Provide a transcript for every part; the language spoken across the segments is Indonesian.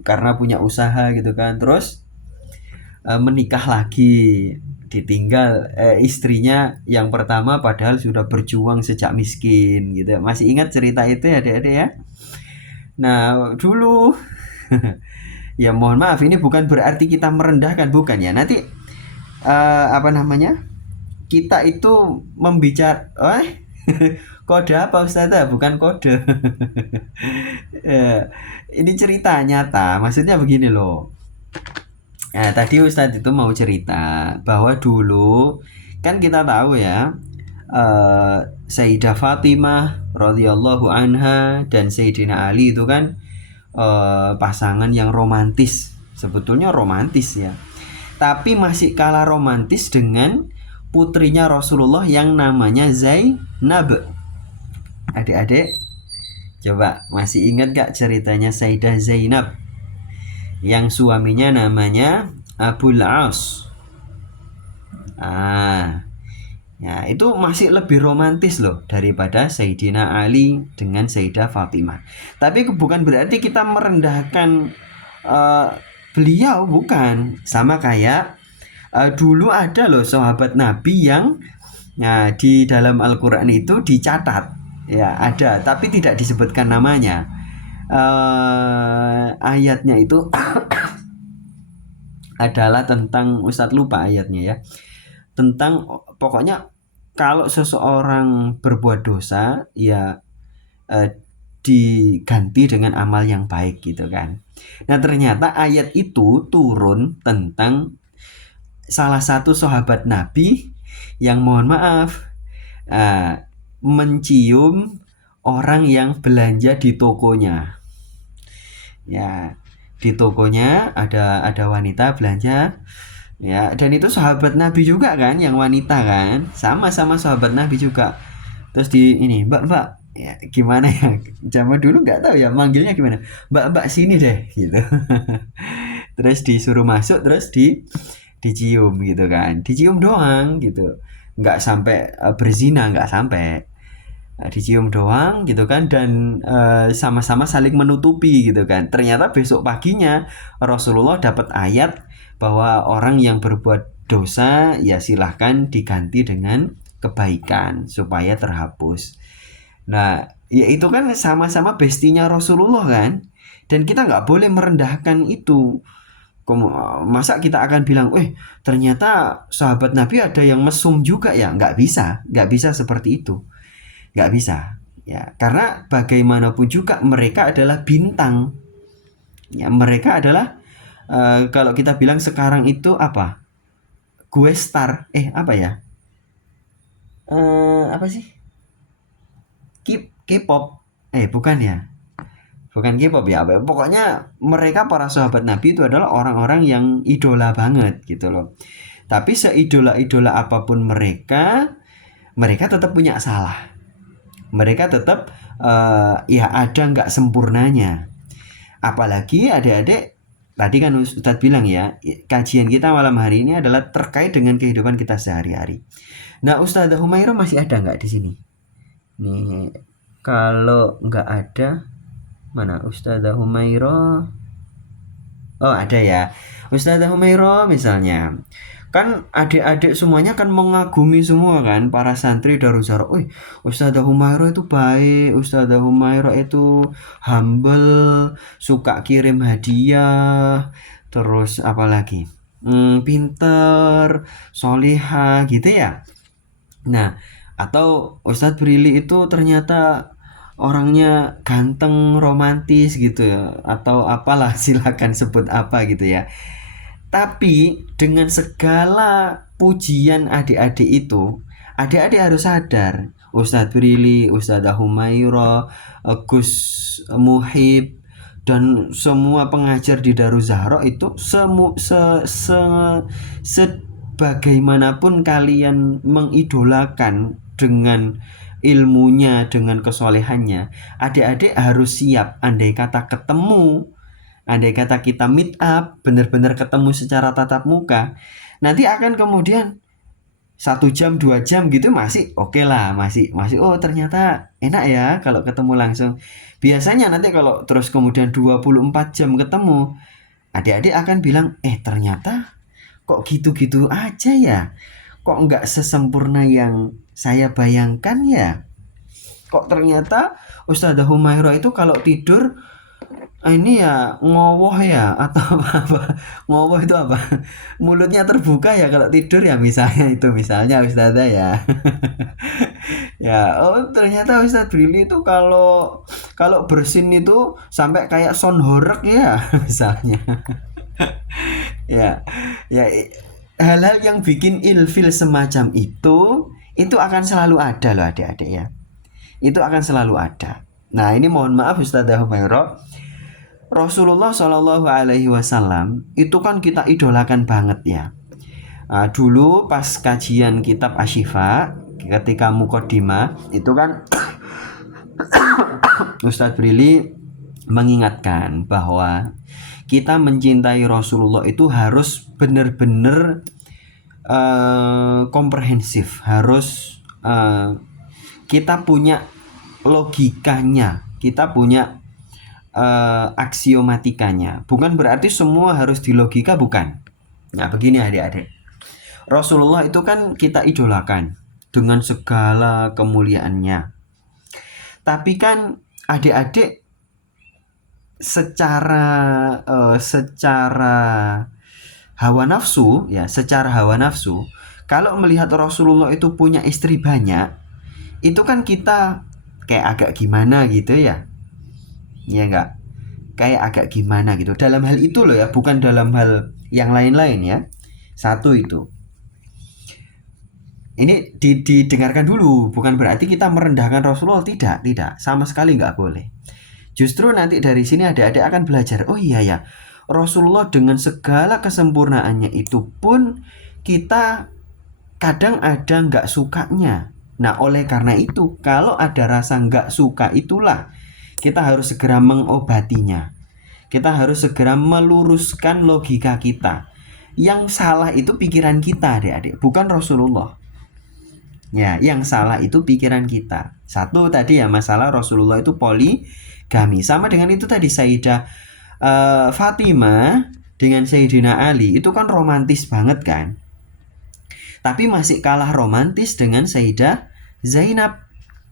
karena punya usaha gitu kan. Terus menikah lagi, ditinggal istrinya yang pertama padahal sudah berjuang sejak miskin gitu. Masih ingat cerita itu ya adik-adik ya? Nah dulu ya mohon maaf ini bukan berarti kita merendahkan, bukan ya. Nanti apa namanya, kita itu membicara kode apa Ustazah, bukan kode. Eh, ini cerita nyata, maksudnya begini loh. Nah, tadi Ustadz itu mau cerita bahwa dulu kan kita tahu ya, Sayyidah Fatimah radhiyallahu anha dan Sayyidina Ali itu kan pasangan yang romantis. Sebetulnya romantis ya. Tapi masih kalah romantis dengan putrinya Rasulullah yang namanya Zainab. Adik-adik, coba masih ingat gak ceritanya Sayyidah Zainab yang suaminya namanya Abul As? Ah, ya itu masih lebih romantis loh daripada Sayyidina Ali dengan Sayyidah Fatimah. Tapi bukan berarti kita merendahkan uh, beliau, bukan. Sama kayak dulu ada loh sahabat Nabi yang di dalam Al-Quran itu dicatat ya ada, tapi tidak disebutkan namanya. Ayatnya itu adalah tentang, Ustadz lupa ayatnya ya, tentang pokoknya kalau seseorang berbuat dosa ya diganti dengan amal yang baik gitu kan. Nah ternyata ayat itu turun tentang salah satu sahabat Nabi yang mohon maaf mencium orang yang belanja di tokonya. Ya, di tokonya ada wanita belanja ya, dan itu sahabat Nabi juga kan, yang wanita kan, sama-sama sahabat Nabi juga. Terus di ini, mbak ya gimana ya, zaman dulu nggak tahu ya manggilnya gimana, mbak sini deh gitu. Terus disuruh masuk, terus dicium gitu kan, dicium doang gitu, nggak sampai berzina, nggak sampai. Dicium doang gitu kan, dan sama-sama saling menutupi gitu kan. Ternyata besok paginya Rasulullah dapat ayat bahwa orang yang berbuat dosa ya silahkan diganti dengan kebaikan supaya terhapus. Nah ya itu kan sama-sama bestinya Rasulullah kan, dan kita nggak boleh merendahkan itu. Masa kita akan bilang, ternyata sahabat Nabi ada yang mesum juga ya? Nggak bisa seperti itu, nggak bisa. Ya, karena bagaimanapun juga mereka adalah bintang. Ya, mereka adalah kalau kita bilang sekarang itu apa? Gue star, apa ya? Apa sih? K-pop? Bukan ya? Bukan K-pop ya, apa? Pokoknya mereka para sahabat Nabi itu adalah orang-orang yang idola banget gitu loh. Tapi seidola-idola apapun mereka, mereka tetap punya salah. Mereka tetap ya ada nggak sempurnanya. Apalagi adik-adik, tadi kan Ustadz bilang ya, kajian kita malam hari ini adalah terkait dengan kehidupan kita sehari-hari. Nah Ustadzah Humairah masih ada nggak di sini? Nih kalau nggak ada, mana Ustadzah Humairah? Oh ada ya, Ustadzah Humairah misalnya. Kan adik-adik semuanya kan mengagumi semua kan para santri Darussalam. Ustadzah Humairah itu baik, Ustadzah Humairah itu humble, suka kirim hadiah, terus apalagi pinter, solihah gitu ya. Nah atau Ustadz Brili itu ternyata orangnya ganteng, romantis gitu ya, atau apalah silakan sebut apa gitu ya. Tapi dengan segala pujian adik-adik itu, adik-adik harus sadar, Ustadz Brili, Ustadzah Humairah, Gus Muhib, dan semua pengajar di Darul Zahra itu sebagaimanapun kalian mengidolakan dengan ilmunya, dengan kesolehannya, adik-adik harus siap andai kata ketemu, andai kata kita meet up, benar-benar ketemu secara tatap muka, nanti akan kemudian 1 jam 2 jam gitu masih oke lah, masih masih ternyata enak ya kalau ketemu langsung. Biasanya nanti kalau terus kemudian 24 jam ketemu, adik-adik akan bilang, ternyata kok gitu-gitu aja ya, kok nggak sesempurna yang saya bayangkan ya, kok ternyata Ustazah Humaira itu kalau tidur ini ya ngowoh ya atau apa. Ngowoh itu apa? Mulutnya terbuka ya kalau tidur ya, misalnya Ustazah ya. Ya, oh ternyata Ustadz Brili itu kalau kalau bersin itu sampai kayak sound horeg ya, misalnya. Ya, ya hal-hal yang bikin ilfil semacam itu akan selalu ada loh adik-adik ya. Itu akan selalu ada. Nah ini mohon maaf Ustazah Humaira, Rasulullah Shallallahu Alaihi Wasallam itu kan kita idolakan banget ya. Dulu pas kajian kitab Asyifa ketika mukodimah itu kan Ustadz Brili mengingatkan bahwa kita mencintai Rasulullah itu harus benar-benar komprehensif, harus kita punya logikanya, kita punya aksiomatikanya. Bukan berarti semua harus dilogika, bukan. Nah begini adik-adik, Rasulullah itu kan kita idolakan dengan segala kemuliaannya. Tapi kan adik-adik secara hawa nafsu ya, secara hawa nafsu, kalau melihat Rasulullah itu punya istri banyak, itu kan kita kayak agak gimana gitu ya. Ya enggak? Kayak agak gimana gitu. Dalam hal itu loh ya, bukan dalam hal yang lain-lain ya. Satu itu. Ini didengarkan dulu, bukan berarti kita merendahkan Rasulullah, tidak, sama sekali nggak boleh. Justru nanti dari sini adik-adik akan belajar, oh iya ya, Rasulullah dengan segala kesempurnaannya itu pun kita kadang ada nggak sukanya. Nah oleh karena itu, kalau ada rasa nggak suka itulah kita harus segera mengobatinya. Kita harus segera meluruskan logika kita. Yang salah itu pikiran kita adik-adik, bukan Rasulullah. Ya, yang salah itu pikiran kita. Satu tadi ya, masalah Rasulullah itu poligami. Sama dengan itu tadi Sayyidah Fatimah dengan Sayyidina Ali itu kan romantis banget kan. Tapi masih kalah romantis dengan Sayyidah Zainab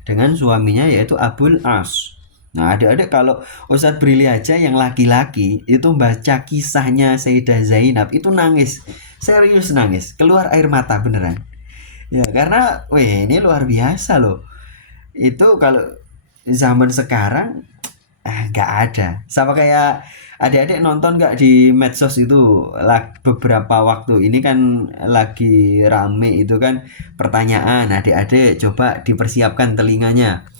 dengan suaminya yaitu Abul As. Nah adik-adik kalau Ustadz Brili aja yang laki-laki itu baca kisahnya Sayyidah Zainab itu nangis. Serius nangis, keluar air mata beneran. Ya karena ini luar biasa loh. Itu kalau zaman sekarang nggak ada. Sama kayak adik-adik nonton nggak di medsos itu beberapa waktu ini kan lagi rame itu kan pertanyaan, adik-adik coba dipersiapkan telinganya.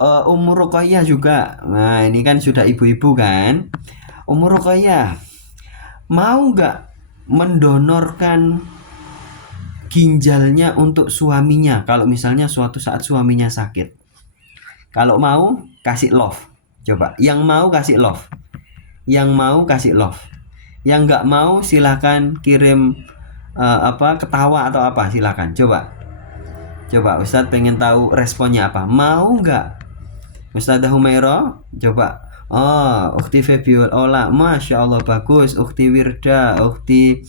Ummu Ruqayyah juga. Nah ini kan sudah ibu-ibu kan. Ummu Ruqayyah mau nggak mendonorkan ginjalnya untuk suaminya kalau misalnya suatu saat suaminya sakit? Kalau mau kasih love. Coba yang mau kasih love, yang mau kasih love, yang nggak mau silahkan kirim ketawa atau apa, silahkan. Coba Ustadz pengen tahu responnya apa. Mau nggak Ustazah Humaira? Coba. Oh, Ukhti Febiola, Masya Allah bagus. Ukhti Wirda, Ukhti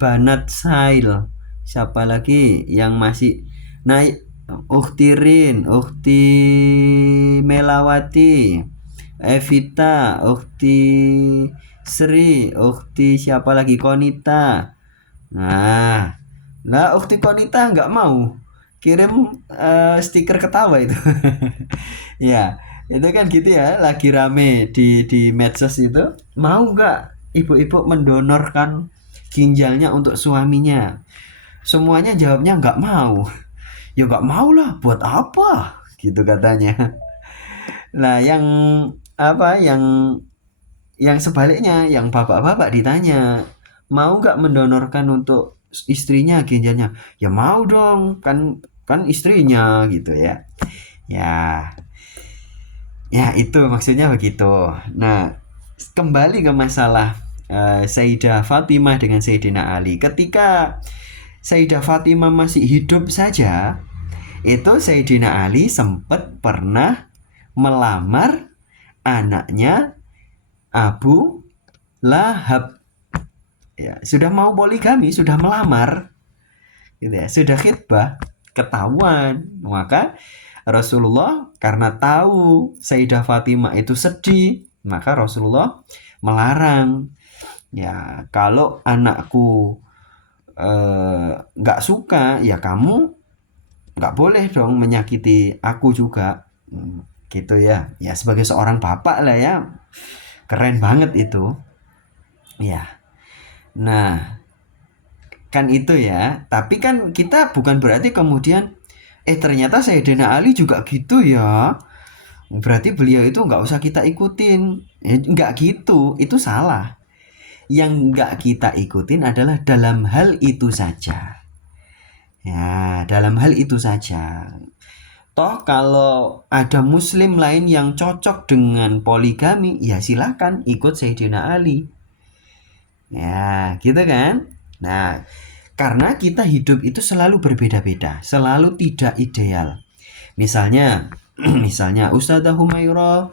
Banat Sail. Siapa lagi yang masih naik? Ukhti Rin, Ukhti Melawati, Evita, Ukhti Sri, Ukhti siapa lagi, Konita. Nah, lah Ukhti Konita nggak mau kirim stiker ketawa itu. Ya, itu kan gitu ya, lagi rame di medsos itu. Mau nggak ibu-ibu mendonorkan ginjalnya untuk suaminya? Semuanya jawabnya nggak mau. Ya nggak mau lah, buat apa? Gitu katanya. Nah, yang sebaliknya, yang bapak-bapak ditanya, mau nggak mendonorkan untuk istrinya ginjalnya? Ya mau dong, kan istrinya gitu ya. Ya itu maksudnya begitu. Nah, kembali ke masalah Sayyidah Fatimah dengan Sayyidina Ali. Ketika Sayyidah Fatimah masih hidup saja, itu Sayyidina Ali sempat pernah melamar anaknya Abu Lahab. Ya, sudah mau poligami, sudah melamar, gitu ya, sudah khitbah, ketahuan. Maka Rasulullah karena tahu Sayyidah Fatimah itu sedih, maka Rasulullah melarang. Ya, kalau anakku nggak suka, ya kamu nggak boleh dong menyakiti aku juga. Gitu ya. Ya sebagai seorang bapak lah ya, keren banget itu. Ya. Nah, kan itu ya. Tapi kan kita bukan berarti kemudian ternyata Sayyidina Ali juga gitu ya, berarti beliau itu nggak usah kita ikutin. Nggak gitu, itu salah. Yang nggak kita ikutin adalah dalam hal itu saja. Ya, dalam hal itu saja. Toh kalau ada muslim lain yang cocok dengan poligami, ya silakan ikut Sayyidina Ali. Ya, gitu kan? Nah, karena kita hidup itu selalu berbeda-beda, selalu tidak ideal. Misalnya, misalnya Ustazah Humairah